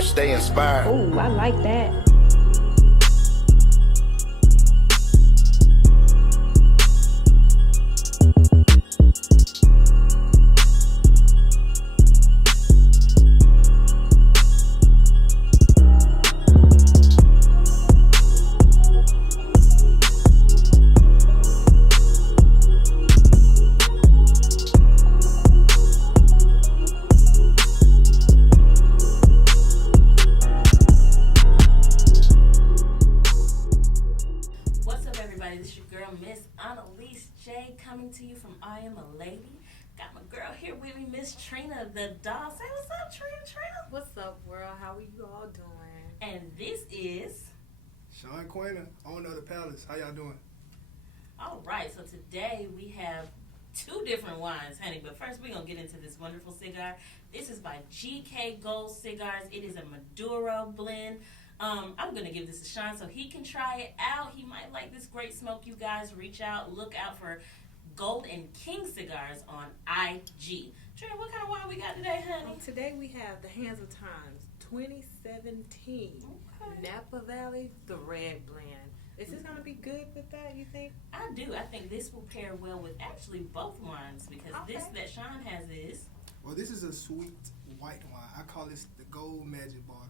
Stay inspired. Oh, I like that. This is your girl, Miss ANNALISE J, coming to you from I Am a Lady. Got my girl here with me, Miss Trina, the doll. Say what's up, Trina. What's up, world? How are you all doing? And this is Shun, Quainter, owner of the Palace. How y'all doing? all right. So today we have two different wines, honey. But first, we're gonna get into this wonderful cigar. This is by GK Gold Cigars. It is a Maduro blend. I'm going to give this a Shun so he can try it out. He might like this great smoke, you guys. Reach out. Look out for Gold and King Cigars on IG. Trina, what kind of wine we got today, honey? Today we have the Hands of Times 2017 Napa Valley, the red blend. Is this going to be good with that, you think? I do. I think this will pair well with actually both wines because this that Shun has is. Well, this is a sweet white wine. I call this the Gold Magic Bottle.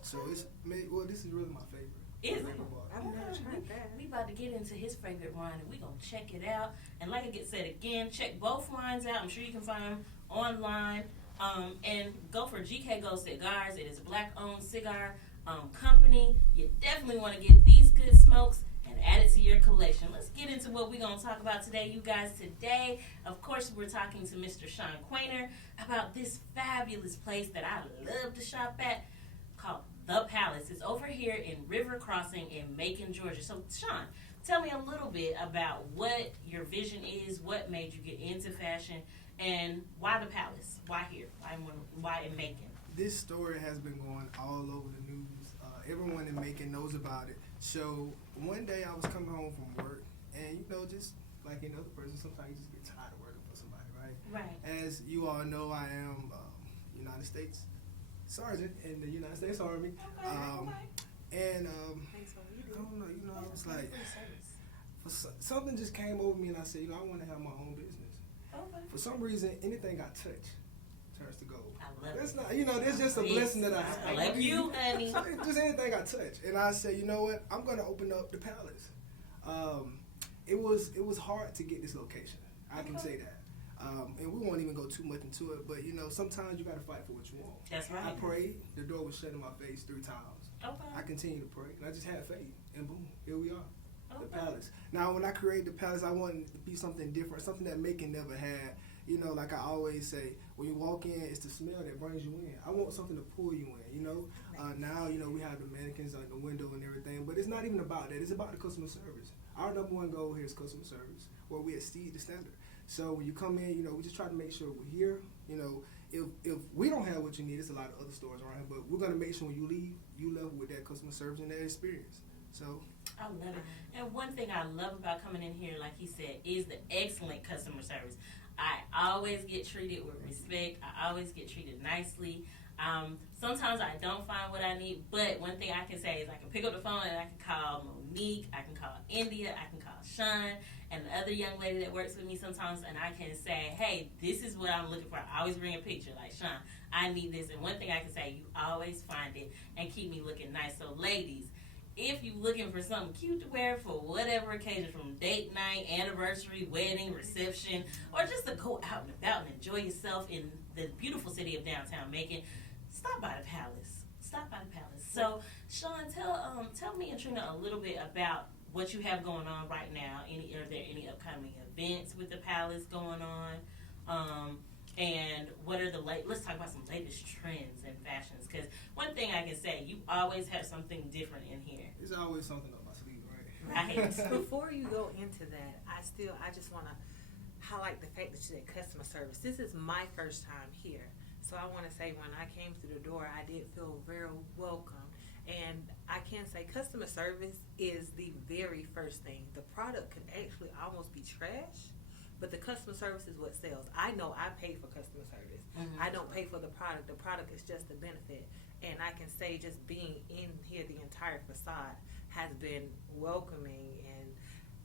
So it's made, well, this is really my favorite. Is it? I've never tried that. We about to get into his favorite wine and we're going to check it out. And like I said again, check both wines out. I'm sure you can find them online. And go for GK Gold Cigars. It is a black-owned cigar company. You definitely want to get these good smokes and add it to your collection. Let's get into what we're going to talk about today, you guys. Today, of course, we're talking to Mr. Shun Quainter about this fabulous place that I love to shop at called The Palace. It's over here in River Crossing in Macon, Georgia. So, Shun, tell me a little bit about what your vision is, what made you get into fashion, and why The Palace? Why here? Why in Macon? This story has been going all over the news. Everyone in Macon knows about it. So one day I was coming home from work, and just like any other person, sometimes you just get tired of working for somebody, right? Right. As you all know, I am United States Sergeant in the United States Army. And I don't know, I was like, something just came over me, and I said, I want to have my own business. Okay. For some reason, anything I touch turns to gold. I love That's it. not, there's just a blessing that I have. Like you, honey. Just anything I touch. And I said, you know what? I'm going to open up the Palace. It was hard to get this location. I can say that. And we won't even go too much into it, but sometimes you got to fight for what you want. That's right. I prayed, the door was shut in my face 3 times. Okay. I continued to pray, and I just had faith, and boom, here we are, the Okay. Palace. Now, when I created the Palace, I wanted it to be something different, something that Macon never had. Like I always say, when you walk in, it's the smell that brings you in. I want something to pull you in, Now, we have the mannequins on the window and everything, but it's not even about that. It's about the customer service. Our #1 goal here is customer service, where we exceed the standard. So when you come in, we just try to make sure we're here. If we don't have what you need, there's a lot of other stores around here, but we're going to make sure when you leave, you left with that customer service and that experience. So I love it. And one thing I love about coming in here, like he said, is the excellent customer service. I always get treated with respect. I always get treated nicely. Sometimes I don't find what I need, but one thing I can say is I can pick up the phone and I can call Monique, I can call India, I can call Shun, and the other young lady that works with me sometimes, and I can say, hey, this is what I'm looking for. I always bring a picture, like, Shun, I need this. And one thing I can say, you always find it and keep me looking nice. So, ladies, if you're looking for something cute to wear for whatever occasion, from date night, anniversary, wedding, reception, or just to go out and about and enjoy yourself in the beautiful city of downtown Macon, stop by the Palace. Stop by the Palace. So, Shun, tell me and Trina a little bit about what you have going on right now. Are there any upcoming events with the Palace going on? And what are let's talk about some latest trends and fashions. Because one thing I can say, you always have something different in here. there's always something up my sleeve, right? Right. Before you go into that, I just want to highlight the fact that you said customer service. This is my first time here. So I want to say when I came through the door, I did feel very welcome. And I can say customer service is the very first thing. The product can actually almost be trash, but the customer service is what sells. I know I pay for customer service. I don't pay for the product. The product is just a benefit. And I can say just being in here, the entire facade has been welcoming, and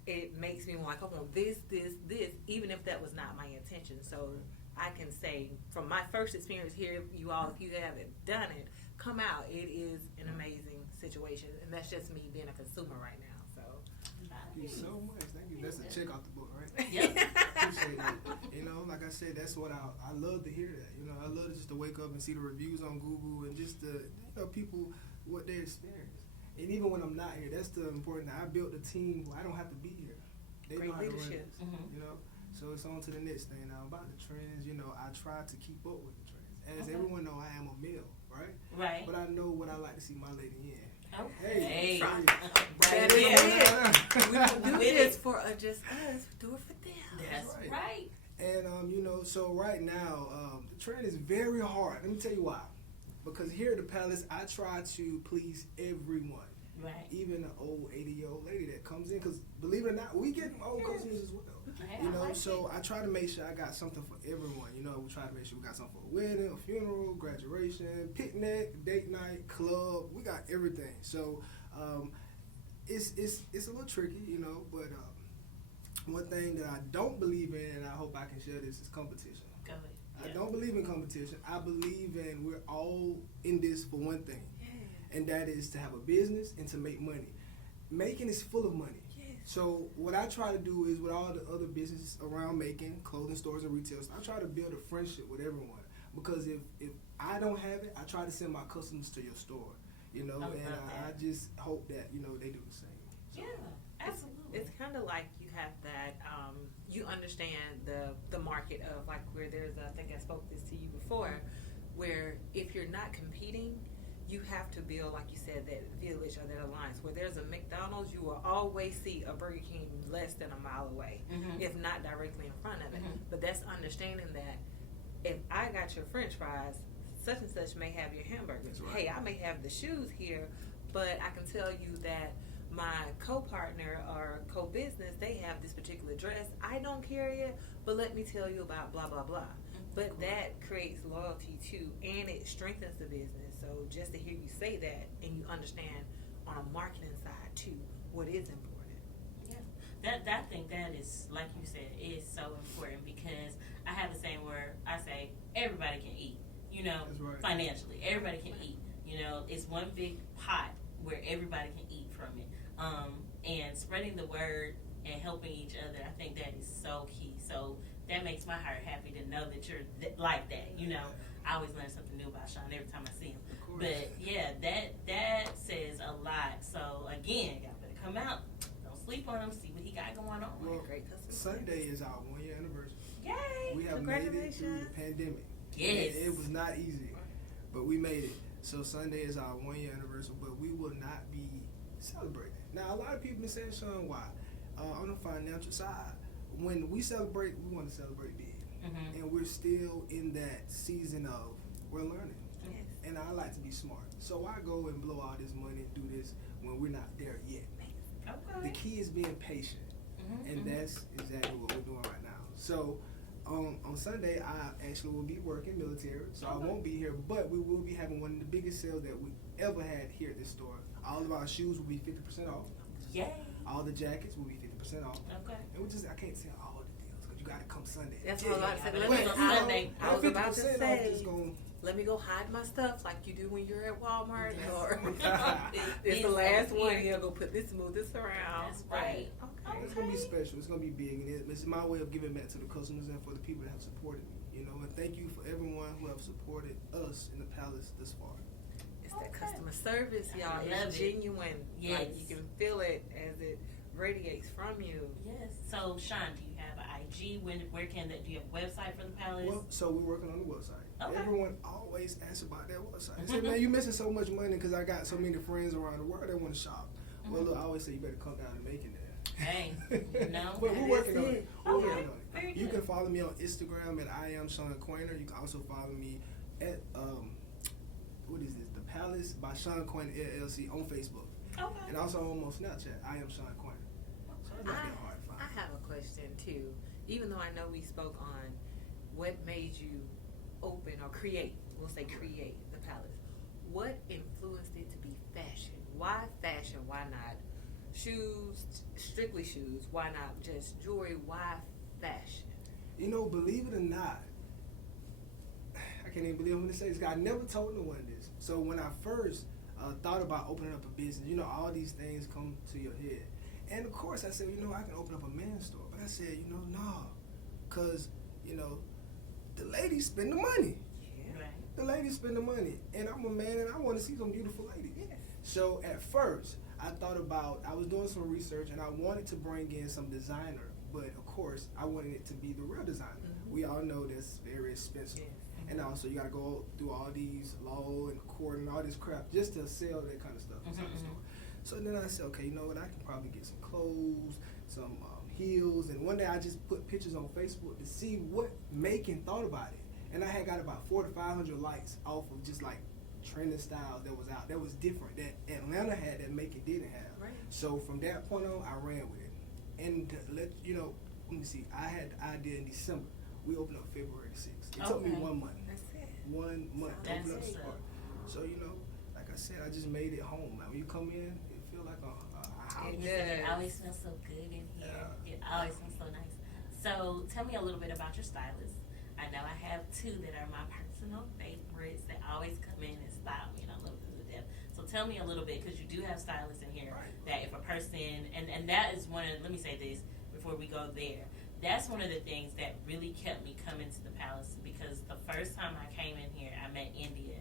it makes me like, I want this, even if that was not my intention. So I can say from my first experience here, if you haven't done it, come out. It is an amazing situation, and that's just me being a consumer right now. So Thank you so much. Thank you. That's a check off the book, right? Yep. Appreciate it. You know, like I said, that's what I love to hear that. You know, I love just to wake up and see the reviews on Google and just the people what they experience. And even when I'm not here, that's the important thing. I built a team where I don't have to be here. They great know how to run leadership. it, you know. So it's on to the next thing now about the trends. You know, I try to keep up with the trends. As everyone know, I am a male, right? Right. But I know what I like to see my lady in. Okay. Hey. That is it. We don't do this for just us. We do it for them. That's right. right. And you know, so right now, the trend is very hard. Let me tell you why. Because here at the Palace, I try to please everyone. Right. Even an old 80-year-old lady that comes in, because believe it or not, we get old customers as well. Hey, You I know, like so I try to make sure I got something for everyone. You know, we try to make sure we got something for a wedding, a funeral, graduation, picnic, date night, club. We got everything. So it's a little tricky, you know, but one thing that I don't believe in, and I hope I can share this, is competition. Go ahead. I don't believe in competition. I believe in we're all in this for one thing, and that is to have a business and to make money. Making is full of money. So what I try to do is with all the other businesses around making, clothing stores and retailers, I try to build a friendship with everyone. Because if I don't have it, I try to send my customers to your store. You know, I just hope that, you know, they do the same. So. Yeah, absolutely. It's kind of like you have that, you understand the market of like where there's, I think I spoke this to you before, where if you're not competing, you have to build, like you said, that village or that alliance. Where there's a McDonald's, you will always see a Burger King less than a mile away, if not directly in front of it. But that's understanding that if I got your French fries, such and such may have your hamburgers. Right. Hey, I may have the shoes here, but I can tell you that my co-partner or co-business, they have this particular dress. I don't carry it, but let me tell you about blah, blah, blah. But that creates loyalty too, and it strengthens the business. So just to hear you say that, and you understand on a marketing side too, what is important. Yeah, I think that is, like you said, is so important, because I have a saying where I say everybody can eat. You know, right. Financially, everybody can eat. You know, it's one big pot where everybody can eat from it. And spreading the word and helping each other, I think that is so key. So that makes my heart happy to know that you're like that. You know, I always learn something new about Shun every time I see him. But yeah, that says a lot. So again, y'all better come out. Don't sleep on him. See what he got going on. Well, Great customer Sunday is our 1 year anniversary. Yay! We have made it through the pandemic. Yes. It was not easy, but we made it. So Sunday is our 1 year anniversary, but we will not be celebrating. Now, a lot of people been saying, Shun, why? On the financial side, when we celebrate, we want to celebrate big. And we're still in that season of we're learning. And I like to be smart. So I go and blow all this money and do this when we're not there yet. The key is being patient. And that's exactly what we're doing right now. So on Sunday, I actually will be working military, so I won't be here, but we will be having one of the biggest sales that we ever had here at this store. All of our shoes will be 50% off. Yay! All the jackets will be 50% off. Okay. And I can't tell all the deals because you got to come Sunday. That's what I was about to say. Let me go Sunday. I was about to 50% off say, is gonna, let me go hide my stuff like you do when you're at Walmart. Or it's It's the last so one. weird. Here, go move this around. That's right. Okay. It's going to be special. It's going to be big. And it's my way of giving back to the customers and for the people that have supported me. You know, and thank you for everyone who have supported us in the Palace this far. It's that customer service, y'all. I love It's it. genuine. Yes. Like you can feel it as it radiates from you. Yes. So, Shun, do you have an IG? Where can that? Do you have a website for the Palace? Well, so we're working on the website. Okay. Everyone always asks about that website. They say, man, you're missing so much money because I got so many friends around the world that want to shop. Well, look, I always say you better come down and make it there. Hey, you know. But we're working on That's it. it. We're Okay, working on very it. You good. can follow me on Instagram at I am Shun Quainter. You can also follow me at what is this? The Palace by Shun Quainter LLC on Facebook. Okay. And also on Snapchat, I am Shun Quainter. So it's not that hard to find. I have a question too. Even though I know we spoke on what made you open or create, we'll say create the Palace. What influenced it to be fashion? Why fashion? Why not shoes, strictly shoes? Why not just jewelry? Why fashion? You know, believe it or not, I can't even believe I'm going to say this. I never told no one this. So when I first thought about opening up a business, you know, all these things come to your head. And of course I said, you know, I can open up a men's store. But I said, you know, no. Because, you know, the ladies spend the money. Yeah. Right. The ladies spend the money. And I'm a man and I want to see some beautiful ladies. Yes. So at first, I thought about, I was doing some research and I wanted to bring in some designer. But of course, I wanted it to be the real designer. Mm-hmm. We all know that's very expensive. Yes. And also, you got to go through all these law and court and all this crap just to sell that kind of stuff inside the store. So then I said, okay, you know what? I can probably get some clothes, some heels. And one day I just put pictures on Facebook to see what Macon thought about it. And I had got about 400 to 500 likes off of just like trending styles that was out. That was different. That Atlanta had that Macon didn't have. Right. So from that point on, I ran with it. And to let you know, let me see. I had the idea in December. We opened up February 6th. It took me Okay. 1 month. That's it. 1 month to That's open up the it. store. So, you know, like I said, I just made it home. Like, when you come in, it feel like a house. You said it always smells so good in here. Yeah. It always smells so nice. So tell me a little bit about your stylist. I know I have two that are my personal favorites that always come in and style me, and I love them to death. So tell me a little bit, because you do have stylists in here, Right. that if a person, and that is one of, let me say this before we go there. That's one of the things that really kept me coming to the Palace, because the first time I came in here, I met India.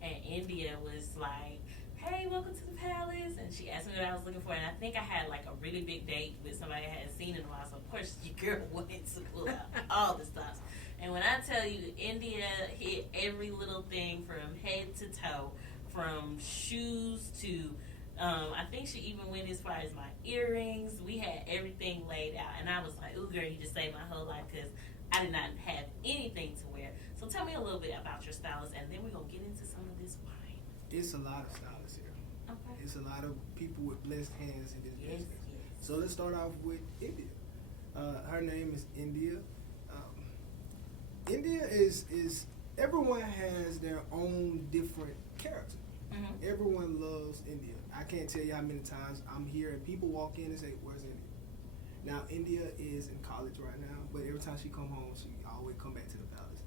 And India was like, hey, welcome to the Palace. And she asked me what I was looking for. And I think I had like a really big date with somebody I hadn't seen in a while. So, of course, your girl wanted to pull out all the stops. And when I tell you, India hit every little thing from head to toe, from shoes to I think she even went as far as my earrings. We had everything laid out. And I was like, ooh, girl, you just saved my whole life, because I did not have anything to wear. So tell me a little bit about your stylist, and then we're going to get into some of this wine. It's a lot of stylists here. Okay. It's a lot of people with blessed hands in this Yes, business. yes. So let's start off with India. Her name is India. India is everyone has their own different character. Mm-hmm. Everyone loves India. I can't tell you how many times I'm here and people walk in and say, "Where's India?" Now India is in college right now, but every time she come home, she always come back to the Palace.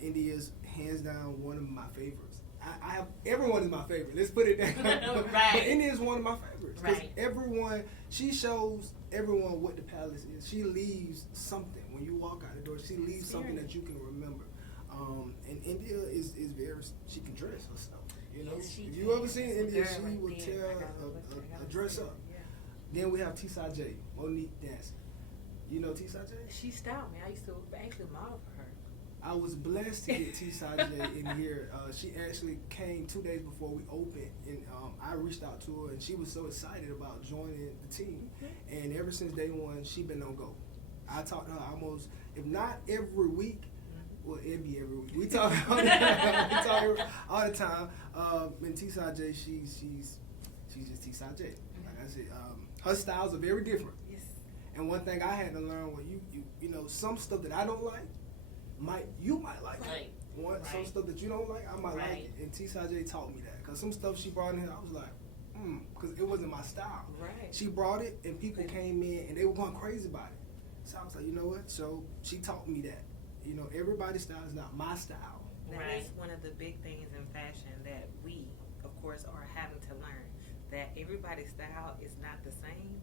India's hands down one of my favorites. I have everyone is my favorite. Let's put it that way. Right. But India is one of my favorites. 'Cause Right. everyone, she shows everyone what the Palace is. She leaves something when you walk out the door. She leaves something that you can remember. And India is very. She can dress herself. You know, Yes, she if you can. ever seen That's a India, girl she right would there. tear I gotta a dress up. Yeah. Then we have T.I.J. Monique Dancing. You know T.I.J.? She styled me. I used to actually model for her. I was blessed to get T.I.J. in here. She actually came 2 days before we opened, and I reached out to her, and she was so excited about joining the team. And ever since day one, she been on go. I talk to her almost, if not every week, well, it'd be every week. We talk all the time. And T.I.J., she's just T.I.J. Like I said, her styles are very different. Yes. And one thing I had to learn was you know, some stuff that I don't like, you might like Right. it. Some Right. stuff that you don't like, I might like Right. it. And T.I.J. taught me that, because some stuff she brought in here, I was like, because it wasn't my style. Right. She brought it, and people came in, and they were going crazy about it. So I was like, you know what? So she taught me that. You know, everybody's style is not my style. That Right. is one of the big things in fashion that we, of course, are having to learn. That everybody's style is not the same,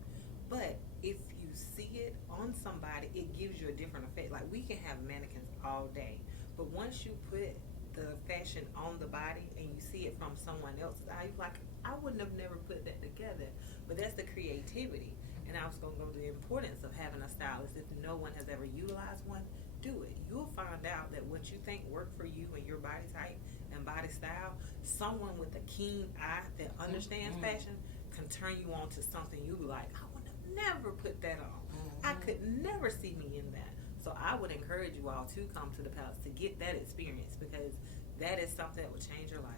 but if you see it on somebody, it gives you a different effect. Like, we can have mannequins all day, but once you put the fashion on the body and you see it from someone else's eye, you're like, I wouldn't have never put that together. But that's the creativity. And I was going to go to the importance of having a stylist. If no one has ever utilized one, do it. You'll find out that what you think worked for you and your body type and body style, someone with a keen eye that understands fashion can turn you on to something you'll be like, I would have never put that on. I could never see me in that. So I would encourage you all to come to the Palace to get that experience, because that is something that will change your life.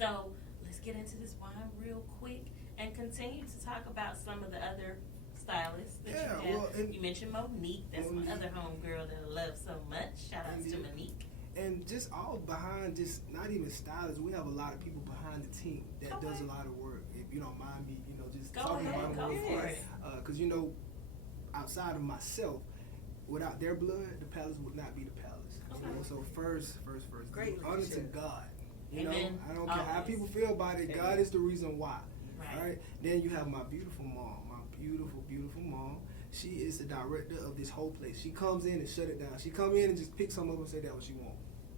So let's get into this wine real quick and continue to talk about some of the other stylists that you have. Well, You mentioned Monique. That's Monique. my other homegirl that I love so much. Shout outs to Monique. And just all behind, just not even stylists, we have a lot of people behind the team that Okay. does a lot of work. If you don't mind me, just Go talking ahead, about go them real for quick. it. Because, outside of myself, without their blood, the palace would not be the palace. Okay. So first, Great honor to leadership. God. Amen. I don't care how Always. people feel about it. God is the reason why. Right. All right. Then you have my beautiful mom, my beautiful, beautiful mom. She is the director of this whole place. She comes in and shut it down. She come in and just pick something up and say that what she want.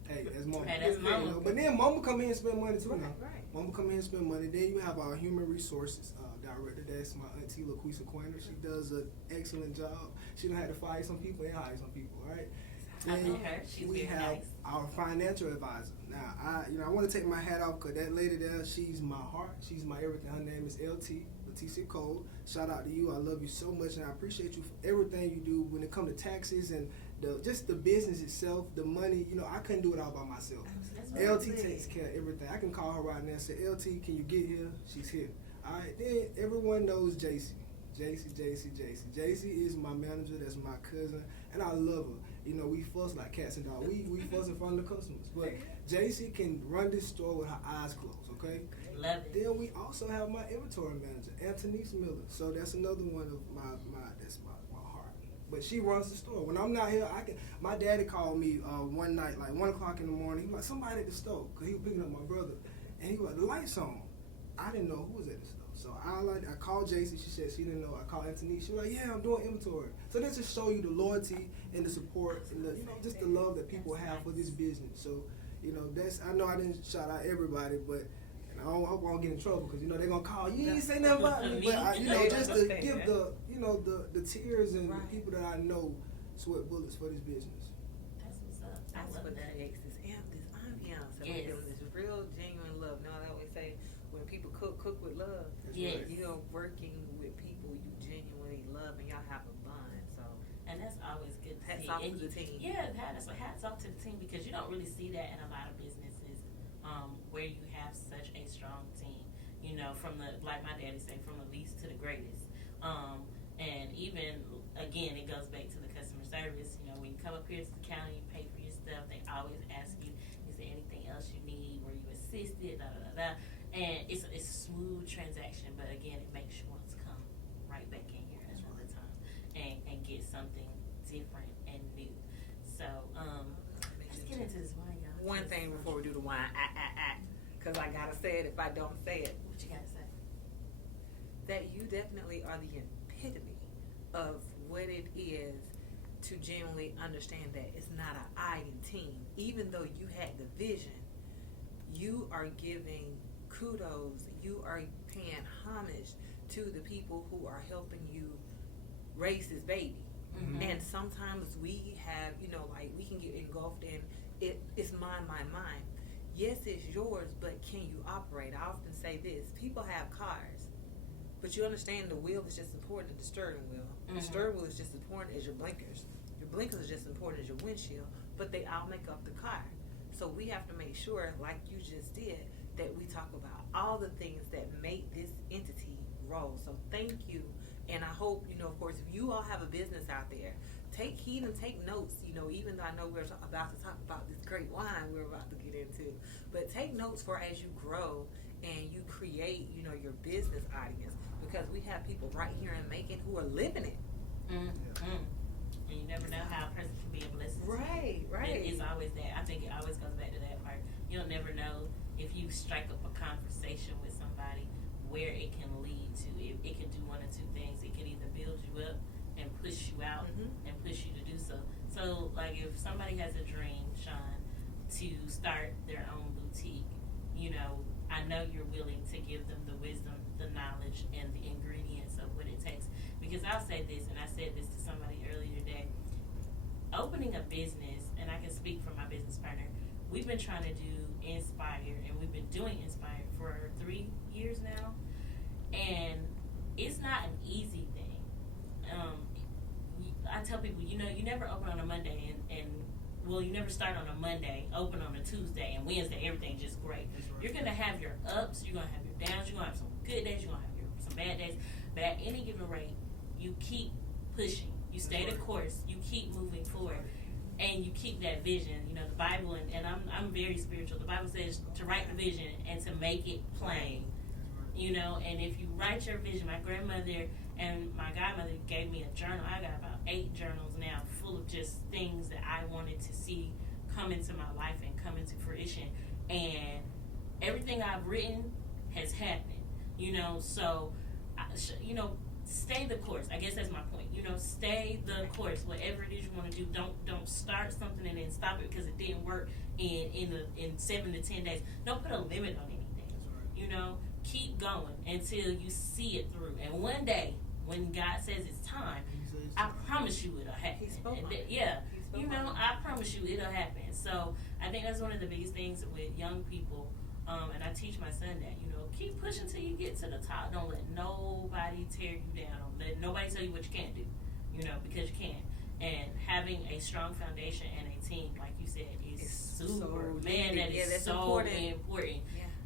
Hey, that's mama. Hey, that's mama. But then mama come in and spend money too now. Right. Mama come in and spend money. Then you have our human resources director. That's my auntie Quainter. She does an excellent job. She done had to fire some people and hire some people. All right. I Then know her. She's we very have nice. our financial advisor. Now, I want to take my hat off because that lady there, she's my heart. She's my everything. Her name is LT, Leticia Cole. Shout out to you. I love you so much, and I appreciate you for everything you do when it comes to taxes and just the business itself, the money. I couldn't do it all by myself. That's LT right. takes care of everything. I can call her right now and say, LT, can you get here? She's here. All right. Then everyone knows JC. JC is my manager. That's my cousin, and I love her. We fuss like cats and dogs. We fuss in front of the customers. But JC can run this store with her eyes closed, okay? Love it. Then we also have my inventory manager, Anthony's Miller. So that's another one of my heart. But she runs the store. When I'm not here, my daddy called me one night, like 1 o'clock in the morning. He was like, somebody at the store, because he was picking up my brother. And he was like, the lights on. I didn't know who was at the store. So I called JC. She said she didn't know. I called Anthony. She was like, yeah, I'm doing inventory. So that just show you the loyalty and the support and just the love that people have for this business. So, I know I didn't shout out everybody, but I hope I don't get in trouble because, they're going to call, you didn't say nothing about me. But, just to give the tears and the people that I know sweat bullets for this business. That's what's up. I That's love what that. creates this ambiance. And Yes. this real, genuine love. Now, I always say, when people cook with love. That's Yes. right. Working with people you genuinely love and y'all have a bond. So, And that's always good to hats see. off And to the team. Yeah, hats off to the team because you don't really see that in a lot of businesses where you have such a strong team. From like my daddy say, from the least to the greatest. And even again, it goes back to the customer service. When you come up here to the county, you pay for your stuff. They always ask you, "Is there anything else you need? Were you assisted?" Da da da da. And it's a smooth transaction, but again, it makes you want to come right back in here another time and get something different and new. So let's get into this wine, y'all. one thing before we do the wine, because I gotta say it if I don't say it. What you gotta say? That you definitely are the epitome of what it is to genuinely understand that it's not an I in team. Even though you had the vision, you are giving kudos, you are paying homage to the people who are helping you raise this baby. Mm-hmm. And sometimes we have, we can get engulfed in it's mine. Yes, it's yours, but can you operate? I often say this: people have cars, but you understand the wheel is just important as the steering wheel. Mm-hmm. The steering wheel is just as important as your blinkers. Your blinkers are just as important as your windshield, but they all make up the car. So we have to make sure, like you just did, that we talk about all the things that make this entity roll. So thank you. And I hope, of course, if you all have a business out there, take heed and take notes, even though I know we're about to talk about this great wine we're about to get into. But take notes for as you grow and you create, your business audience. Because we have people right here in Macon who are living it. Mm-hmm. And you never know how a person can be a blessing. Right. It's always that. I think it always goes back to that part. You'll never know if you strike up a conversation with somebody where it can lead to. It can do one or two things. It can either build you up and push you out and push you to do so. So, like, if somebody has a dream, Shun, to start their own boutique, I know you're willing to give them the wisdom, the knowledge, and the ingredients of what it takes. Because I'll say this, and I said this to somebody earlier today, opening a business, and I can speak for my business partner, we've been trying to do Inspyard, and we've been doing Inspyard for 3 years now, and it's not an easy thing. I tell people, you never open on a Monday and well, you never start on a Monday, open on a Tuesday, and Wednesday everything just great. Right. You're gonna have your ups, you're gonna have your downs, you're gonna have some good days, you're gonna have some bad days. But at any given rate, you keep pushing. You stay the course. You keep moving forward, and you keep that vision. You know, the Bible, and I'm very spiritual. The Bible says to write the vision and to make it plain. You know, and if you write your vision, my grandmother and my godmother gave me a journal. I got about 8 journals now, full of just things that I wanted to see come into my life and come into fruition. And everything I've written has happened. You know, so you know, stay the course. I guess that's my point. You know, stay the course. Whatever it is you want to do, don't start something and then stop it because it didn't work in 7 to 10 days. Don't put a limit on anything. You know, keep going until you see it through. And one day, when God says it's time, I promise you it'll happen. Yeah, you know, I promise you it'll happen. So I think that's one of the biggest things with young people. And I teach my son that, you know, keep pushing till you get to the top. Don't let nobody tear you down. Don't let nobody tell you what you can't do, you know, because you can. And having a strong foundation and a team, like you said, is super. Man, that is so important.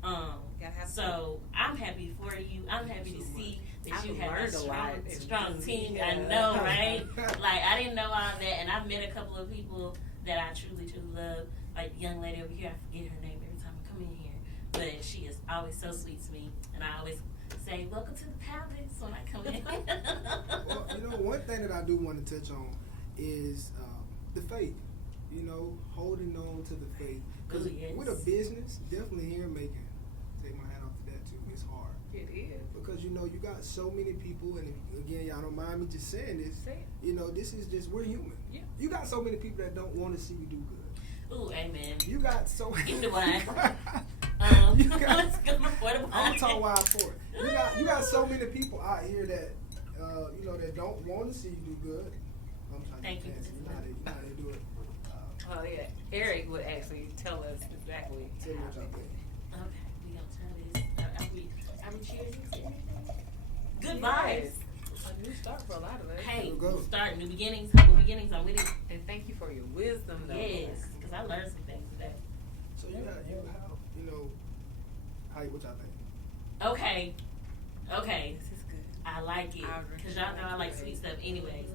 Yeah. So I'm happy for you. I'm happy to see that you have a strong team. I know, right? Like, I didn't know all that. And I've met a couple of people that I truly, truly love. Like the young lady over here, I forget her name every time I come in here. But she is always so sweet to me, and I always say, welcome to the palace when I come in. Well, you know, one thing that I do want to touch on is the faith. You know, holding on to the faith. Because with a business, definitely here in Macon, take my hat off to that too, it's hard. It is. Because, you know, you got so many people, and again, y'all don't mind me just saying this, you know, this is just, we're human. Yeah. You got so many people that don't want to see you do good. Ooh, amen. You got so many. Give me the wine. I'm talking wine for it. You got so many people out here that you know that don't want to see you do good. I'm trying Thank to you. fancy. You know how they do it. Oh yeah, Eric would actually tell us exactly. Tell me what y'all think. Okay, we gonna try this. Are we cheersing to anything? Good vibes. A new start for a lot of us. Hey, Go. new start, new beginnings, humble beginnings. I'm with it. And thank you for your wisdom, though. Yes, because I learned some things today. So you have, you know, what y'all think? Okay. This is good. I like it. Because y'all know I like sweet stuff anyways.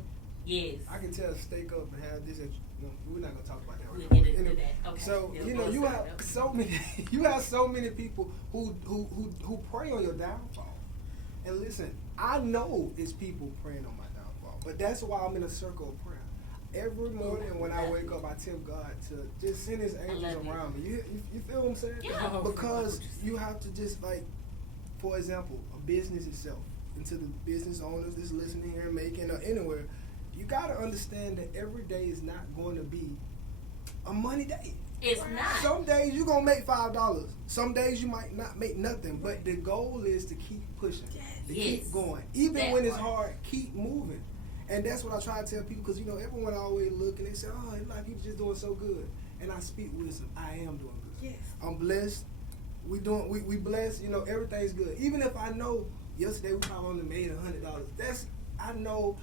Yes. I can tell steak up and have this. You know, we're not gonna talk about that right We'll now. get into that. Okay. So Yeah, you know, you have so many. You have so many people who prey on your downfall. And listen, I know it's people praying on my downfall, but that's why I'm in a circle of prayer. Every morning when I wake up, I tell God to just send His angels around me. You feel what I'm saying? Yeah. Because you have to just, like, for example, a business itself, and to the business owners that's listening here, making or anywhere, you got to understand that every day is not going to be a money day. It's not. Some days you're going to make $5. Some days you might not make nothing. But the goal is to keep pushing, to keep going. Even when it's hard, keep moving. And that's what I try to tell people, because, you know, everyone always look and they say, oh, it's like he's just doing so good. And I speak wisdom. I am doing good. Yes. I'm blessed. We blessed. You know, everything's good. Even if I know yesterday we probably only made $100. I know,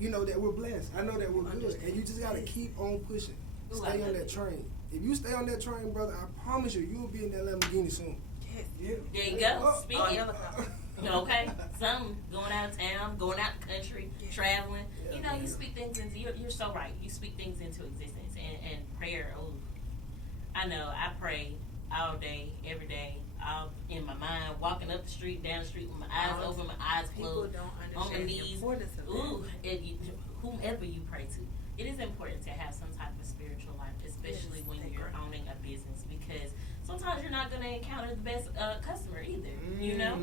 you know, that we're blessed. I know that we're good. And you just got to keep on pushing. Stay on that train. If you stay on that train, brother, I promise you, you'll be in that Lamborghini soon. Yes. Yeah. There you go. Speaking. Oh, Okay, some going out of town, going out the country, traveling. Yeah, you know, you speak things into. You're so right. You speak things into existence, and prayer. Oh, I know. I pray all day, every day, all in my mind, walking up the street, down the street with my eyes open, my eyes closed, People don't on my understand knees. the importance of that. Whomever you pray to, it is important to have some type of spiritual life, especially when you're owning a business, because sometimes you're not going to encounter the best customer either. You know,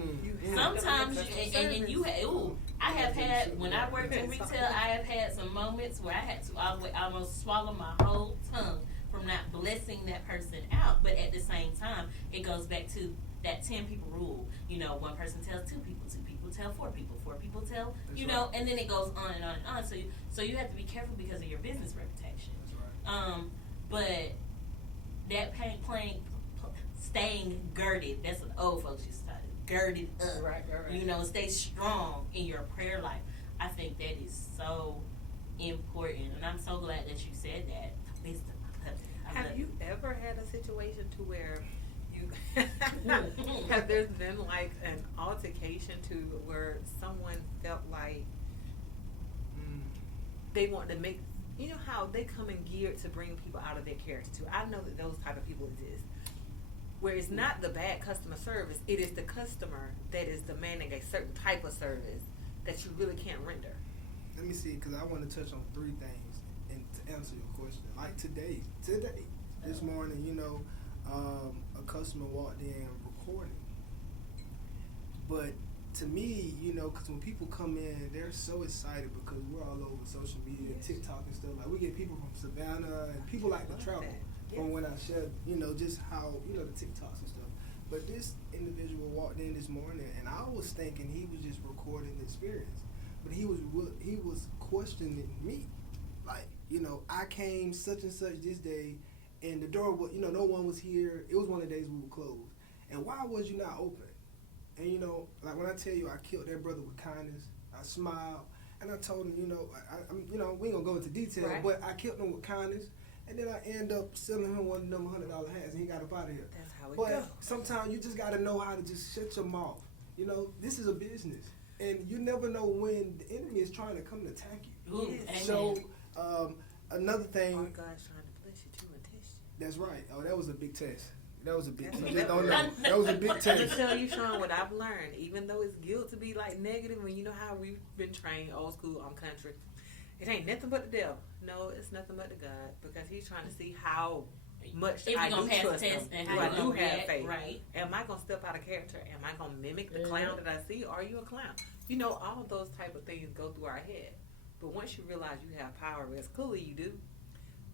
sometimes I have had, when I worked in retail, I have had some moments where I had to almost swallow my whole tongue from not blessing that person out. But at the same time, it goes back to that 10 people rule. You know, one person tells 2 people tell 4 people, 4 people tell, you know, and then it goes on and on and on. So you have to be careful because of your business reputation. That's right. But that staying girded, that's what old folks used to say, girded up. Right. You know, stay strong in your prayer life. I think that is so important. And I'm so glad that you said that. The wisdom, I Have you ever had a situation to where you have there's been like an altercation to where someone felt like they want to make, you know how they come in geared to bring people out of their character too. I know that those type of people exist. Where it's not the bad customer service, it is the customer that is demanding a certain type of service that you really can't render. Let me see, because I want to touch on 3 things and to answer your question. Like today, this morning, you know, a customer walked in recording. But to me, you know, because when people come in, they're so excited because we're all over social media, TikTok and stuff. Like we get people from Savannah and people like to travel. From when I shared, you know, just how, you know, the TikToks and stuff. But this individual walked in this morning, and I was thinking he was just recording the experience, but he was questioning me, like, you know, I came such and such this day, and the door was, you know, no one was here. It was one of the days we were closed, and why was you not open? And you know, like when I tell you, I killed that brother with kindness. I smiled, and I told him, you know, you know, we ain't gonna go into detail, but I killed him with kindness. And then I end up selling him one of them $100 hats, and he got up out of here. That's how it goes. goes. But sometimes you just got to know how to just shut your mouth. You know, this is a business, and you never know when the enemy is trying to come and attack you. Ooh, So another thing. Our God's trying to bless you too and test you. That's right. Oh, that was a big test. That was a big test. That That was a big I'm test. gonna tell you, Shun, what I've learned. Even though it's guilt to be like negative, when you know how we've been trained old school on country. It ain't nothing but the devil. No, it's nothing but the God, because he's trying to see how much I do trust him. Do I do have faith? Right. Am I gonna step out of character? Am I gonna mimic the clown that I see? Are you a clown? You know, all of those type of things go through our head. But once you realize you have power, as clearly you do,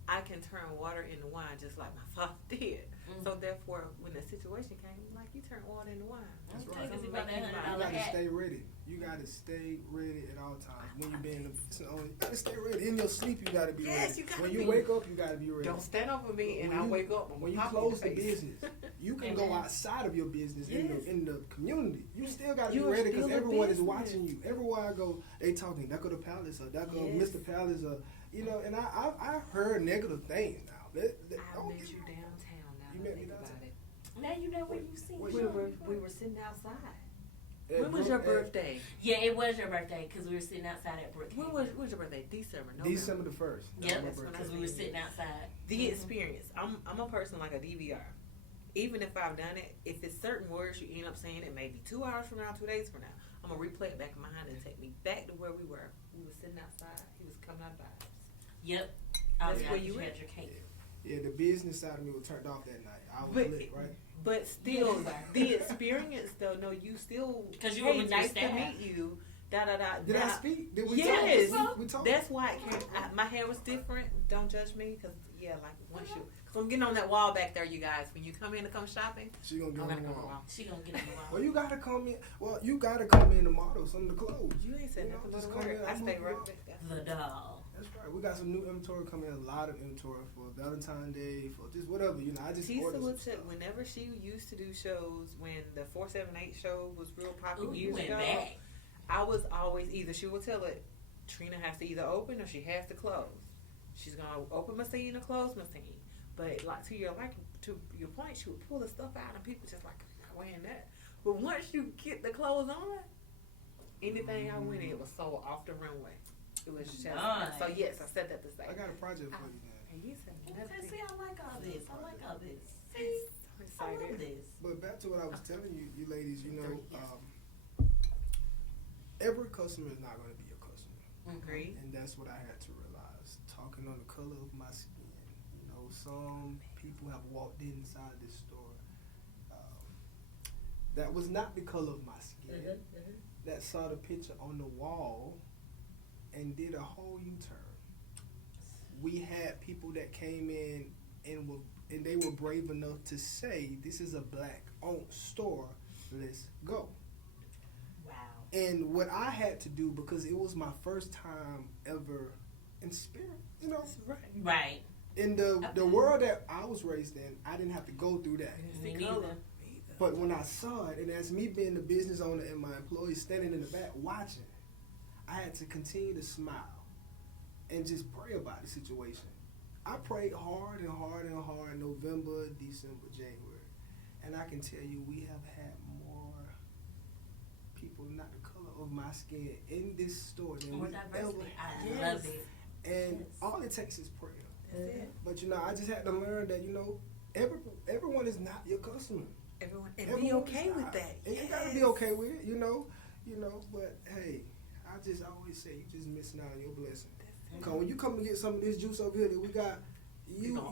I can turn water into wine just like my father did. So therefore, when the situation came, like, you turn water into wine. That's Okay, right. 'cause You about that $100 gotta hat. stay ready. You gotta stay ready at all times. When you be in the, you gotta stay ready. In your sleep, you gotta be Yes, ready. you gotta when you be. wake up, you gotta be ready. Don't stand over me and When I you- wake up. When you pop close in the face. business, you can go outside of your business Yes. in the community. You still gotta You be are ready because still a everyone is business. watching you. Everywhere I go, they talking. That go to Palace or that go Yes. Mr. Palace or, you know. And I've heard negative things now. I Don't met get you me wrong. downtown. Now You that met I me think downtown? about it. Now you know where you see Wait, We were sitting outside. At When was your Brook- birthday? Yeah, it was your birthday because we were sitting outside at Brook. When was your birthday? December. November. December the 1st. That was Yep, my that's when I birthday. because we were sitting outside. The experience. I'm a person like a DVR. Even if I've done it, if it's certain words you end up saying it maybe 2 hours from now, 2 days from now, I'm gonna replay it back in my mind and take me back to where we were. We were sitting outside. He was coming out of the house. Yep. That's Yeah, where you had at. your cake. Yeah, the business side of me was turned off that night. I was But- lit, right? But still, the experience though, no, you still, 'Cause you were with your nice to staff. meet you, da da da. Did I speak? Did we Yes. talk? We talked? That's why it came, my hair was different. Don't judge me, cause yeah, like once you, cause I'm getting on that wall back there, you guys. When you come in to come shopping, She gonna get I'm on gonna the go wall. wrong. She gonna get in the wall. Well, you gotta come in. Well, you gotta come in to model some of the clothes. You ain't said You know, nothing but just a come word. in, I I'm stay moving right on. back there. The doll. That's right. We got some new inventory coming in. A lot of inventory for Valentine's Day, for just whatever. You know, I just Tisa ordered would some say stuff. whenever she used to do shows, when the 478 show was real popular Ooh, you years went ago, back. I was always either she would tell it, Trina has to either open or she has to close. She's gonna open machine or close machine. But like to your point, she would pull the stuff out and people just like, I'm not wearing that. But once you get the clothes on, anything I went in was sold off the runway. It was just Nice. so yes, I said that to say. I got a project for you, man. And you said Okay, see, I like all this. I like all this. I'm See, I love excited. this. But back to what I was telling you, you ladies. You know, Yes. every customer is not going to be your customer. Agreed. And that's what I had to realize. Talking on the color of my skin. You know, some people have walked inside this store. That was not the color of my skin. That saw the picture on the wall and did a whole U-turn. We had people that came in and they were brave enough to say, "This is a black-owned store. Let's go." Wow. And what I had to do, because it was my first time ever in spirit, you know, Right. in the world that I was raised in, I didn't have to go through that. Me The color. neither. But when I saw it, and as me being the business owner and my employees standing in the back watching, I had to continue to smile and just pray about the situation. I prayed hard and hard and hard November, December, January. And I can tell you we have had more people not the color of my skin in this store than More we diversity. ever I had. love it. And Yes. all it takes is prayer. That's it. But I just had to learn that, everyone is not your customer. Everyone, and Everyone be is okay not. with that. And you gotta be okay with it, but hey, I just always say you just missing out on your blessing. Cause when you come and get some of this juice over here that we got,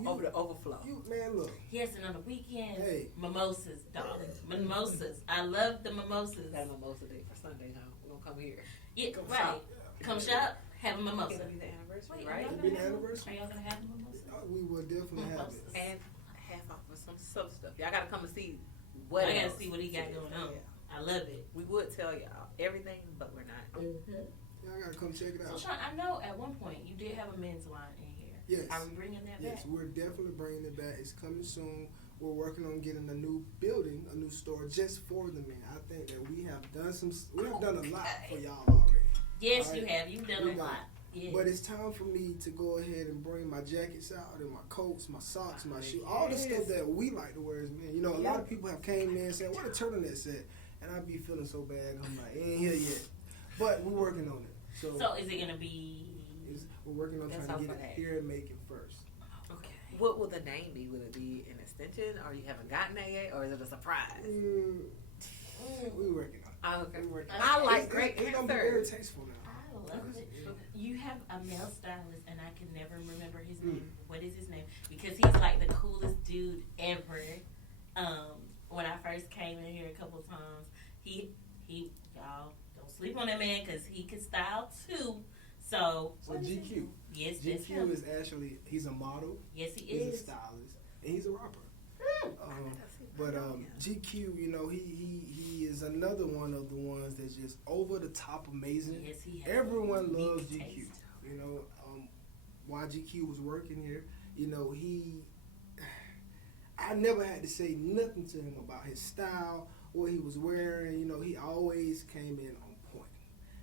Over the overflow. Man, look. Yes, and on the weekends, Hey. mimosas, darling. Mimosas. I love the mimosas. Got a mimosa day for Sunday, huh? We're gonna come here. Yeah, Come right. shop. Come shop, have a mimosa. It'll be the anniversary, Wait, right? are y'all It'll be gonna the have anniversary. Are y'all gonna have the mimosa? We will definitely have it. Mimosas. And half off of some sub stuff. Y'all gotta come and see what I gotta else. see what he got going on. Yeah. I love it. We would tell y'all everything, but we're not. Y'all gotta come check it So, out. Sean, I know at one point you did have a men's line in here. Yes. Are we bringing that Yes, back? we're definitely bringing it back. It's coming soon. We're working on getting a new building, a new store just for the men. I think that we have done a lot for y'all already. Yes, All you right. have. You've done We a got lot. Yes. But it's time for me to go ahead and bring my jackets out and my coats, my socks, my Oh, shoes, all the yes. stuff that we like to wear as men. A lot of people have came in saying, "What a turtleneck set," and I be feeling so bad. I'm like, "It ain't here yet," but we're working on it. So is it gonna be? we're working on That's trying to all get for it that. here and make it first. Okay. What will the name be? Will it be an extension, or you haven't gotten that yet, or is it a surprise? We're working on it. Okay. We're working on it. I like It's- great It's gonna be very answers. tasteful now. I love it. You have a male stylist, and I can never remember his Mm. name. What is his name? Because he's like the coolest dude ever. When I first came in here a couple of times, he y'all don't sleep on that man because he can style too. So So what is his GQ. name? Yes, that's GQ him. is actually he's a model, Yes, he he's a is. stylist, and he's a rapper. Mm. But GQ, he is another one of the ones that's just over the top amazing. Yes, he has. Everyone unique loves GQ. taste. While GQ was working here, I never had to say nothing to him about his style, what he was wearing. He always came in on point.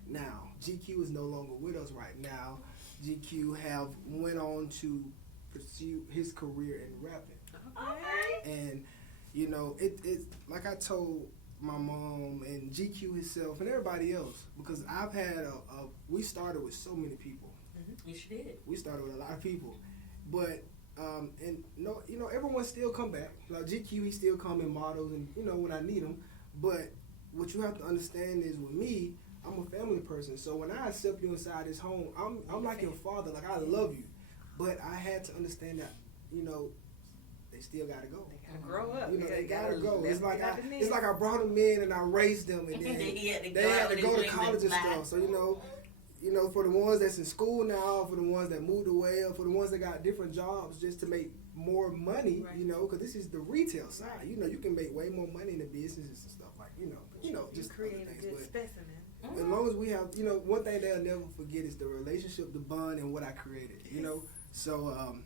Now, GQ is no longer with us right now. GQ have went on to pursue his career in rapping. Okay. And it's like I told my mom and GQ himself and everybody else, because I've had we started with so many people. Yes, you did. We started with a lot of people, but everyone still come back. Like GQ, he still come in models, and when I need them. But what you have to understand is, with me, I'm a family person. So when I accept you inside this home, I'm like your father. Like, I love you, but I had to understand that they still gotta go. They gotta grow up. They gotta go. live It's like out the it's like I brought them in and I raised them, and then They had to they go had out to with go his to wings college and and fly. stuff. So for the ones that's in school now, for the ones that moved away, or for the ones that got different jobs just to make more money, Right. because this is the retail side. You can make way more money in the businesses and stuff like You just create other a things. good But specimen. as long as we have, one thing they'll never forget is the relationship, the bond, and what I created. So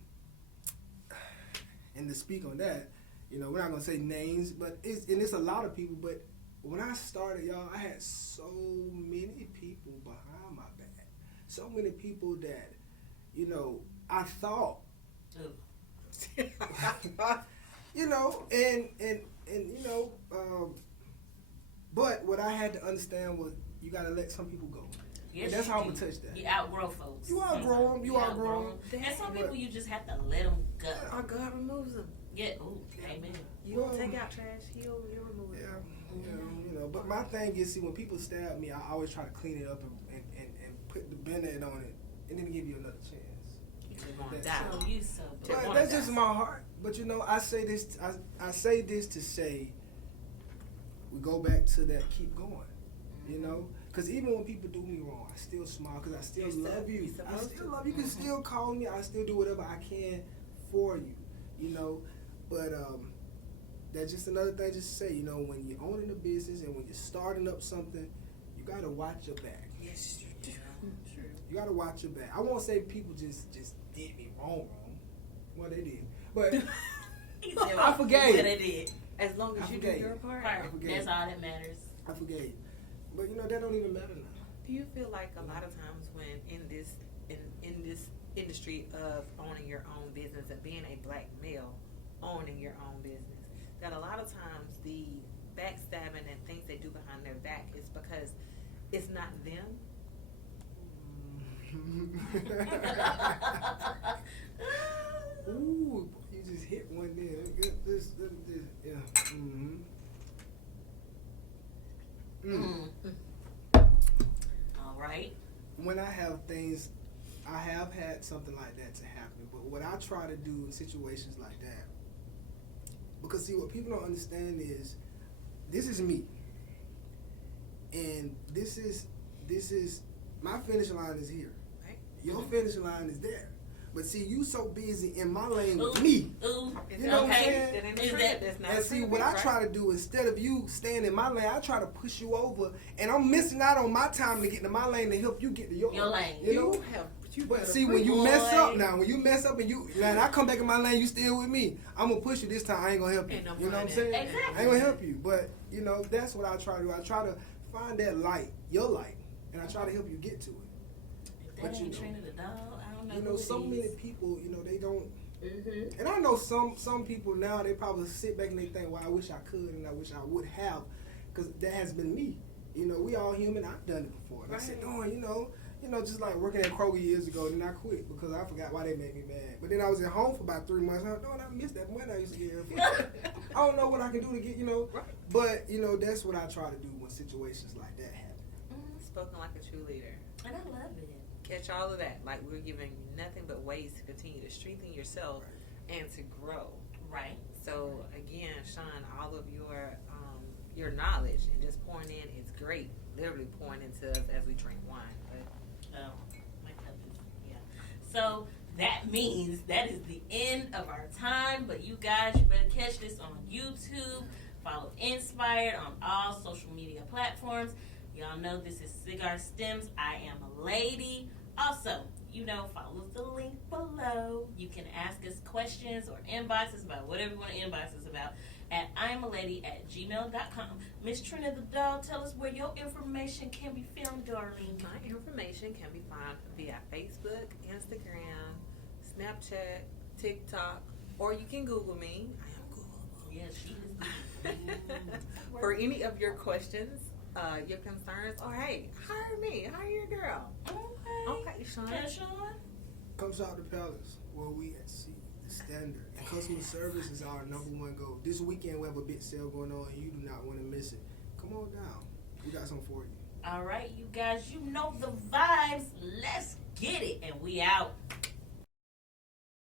and to speak on that, we're not gonna say names, but it's a lot of people. But when I started, y'all, I had so many people behind my back, so many people that, I thought, but what I had to understand was you gotta let some people go. Yes, And that's you how I'm do. gonna touch that. You outgrow folks. You outgrow 'em, you outgrow 'em. And some But- people you just have to let them go. Or God removes them. Yeah. Ooh, amen. You don't Well, take out trash, he'll remove it. Yeah, but my thing is, see, when people stab me, I always try to clean it up and put the Band-Aid on it, and then give you another chance. You just want to That's- die. So you so Just But wanna that's just die. my heart. But I say this. I say this to say, we go back to that. Keep going. Because even when people do me wrong, I still smile because I still You're love you. you're I supposed still to. love you. You can still call me. I still do whatever I can for you. But that's just another thing. Just to say, when you're owning a business and when you're starting up something, you gotta watch your back. Yes, you do. True. You gotta watch your back. I won't say people just did me wrong. Well, they did, but He said, I forgave. What it did. As long as I you do forgave. your part. Right. forgave. That's all that matters. I forgave. But that don't even matter now. Do you feel like a lot of times when in this industry of owning your own business and being a black male owning your own business, that a lot of times the backstabbing and things they do behind their back is because it's not them. Ooh, you just hit one there. This, yeah. Mm-hmm. All right. When I have things, I have had something like that to happen, but what I try to do in situations like that, because see, what people don't understand is, this is me, and this is my finish line is here. Right. Your finish line is there. But see, you so busy in my lane with me. Ooh. You know what I'm saying? That ain't a Is trend. that- That's not And a see, trend, what I right? try to do, instead of you staying in my lane, I try to push you over, and I'm missing out on my time to get to my lane to help you get to your lane. You know? But see, when you mess up now, when you mess up and I come back in my lane, you still with me. I'm gonna push you this time. I ain't gonna help you. Ain't no You know what I'm fun saying? in it. Exactly. I ain't gonna help you. But you know, that's what I try to do. I try to find that light, your light, and I try to help you get to it. If But that you ain't know, Trina the dog, I don't know. You know, who it so is. many people, you know, they don't. Mm-hmm. And I know some people now, they probably sit back and they think, well, I wish I could and I wish I would have, because that has been me. You know, we all human. I've done it before. And I said, no, you know, just like working at Kroger years ago, then I quit because I forgot why they made me mad. But then I was at home for about 3 months. I thought, no, I missed that money I used to get here. I don't know what I can do to get, you know. Right. But, you know, that's what I try to do when situations like that happen. Spoken like a true leader. And I love it. Catch all of that. Like, we're giving you nothing but ways to continue to strengthen yourself and to grow. Right. So again, Shun, all of your knowledge and just pouring in is great. Literally pouring into us as we drink wine. But Oh, my cup is, yeah. So that means that is the end of our time. But you guys, you better catch this on YouTube. Follow Inspyard on all social media platforms. Y'all know this is CIGAR Stems. I am a lady. Also, you know, follow the link below. You can ask us questions or inboxes about whatever you want to inbox us about at imalady@gmail.com. Miss Trina the dog, tell us where your information can be found, darling. my information can be found via Facebook, Instagram, Snapchat, TikTok, or you can Google me. I am Googleable. Yes, she is. For any of your questions, your concerns, or hey, hire me, hire your girl. Okay, Shun. Yeah, Shun. Come shop the Palace, where we see the standard. And customer service is our #1 goal. This weekend we have a big sale going on, and you do not want to miss it. Come on down. We got something for you. All right, you guys, you know the vibes. Let's get it. And we out.